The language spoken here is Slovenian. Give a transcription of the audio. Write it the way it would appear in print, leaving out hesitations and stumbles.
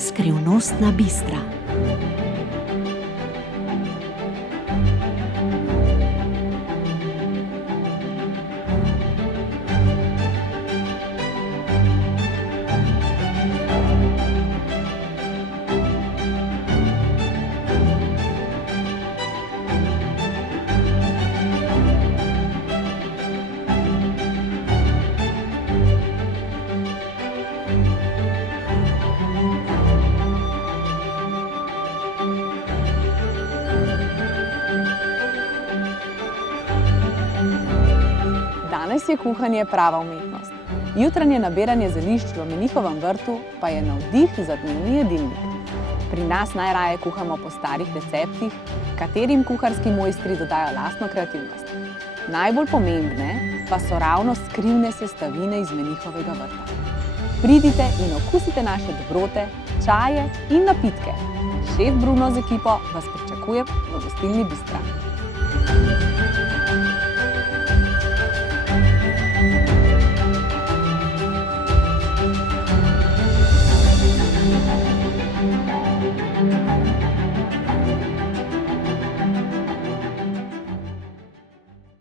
Skrivnostna bistra. Danes je kuhanje prava umetnost. Jutranje nabiranje zelišč v menihovem vrtu pa je navdih za dnevni jedilnik. Pri nas najraje kuhamo po starih receptih, katerim kuharski mojstri dodajo lastno kreativnost. Najbolj pomembne pa so ravno skrivne sestavine iz menihovega vrta. Pridite in okusite naše dobrote, čaje in napitke. Šef Bruno z ekipo vas pričakuje v gostilni Bistra.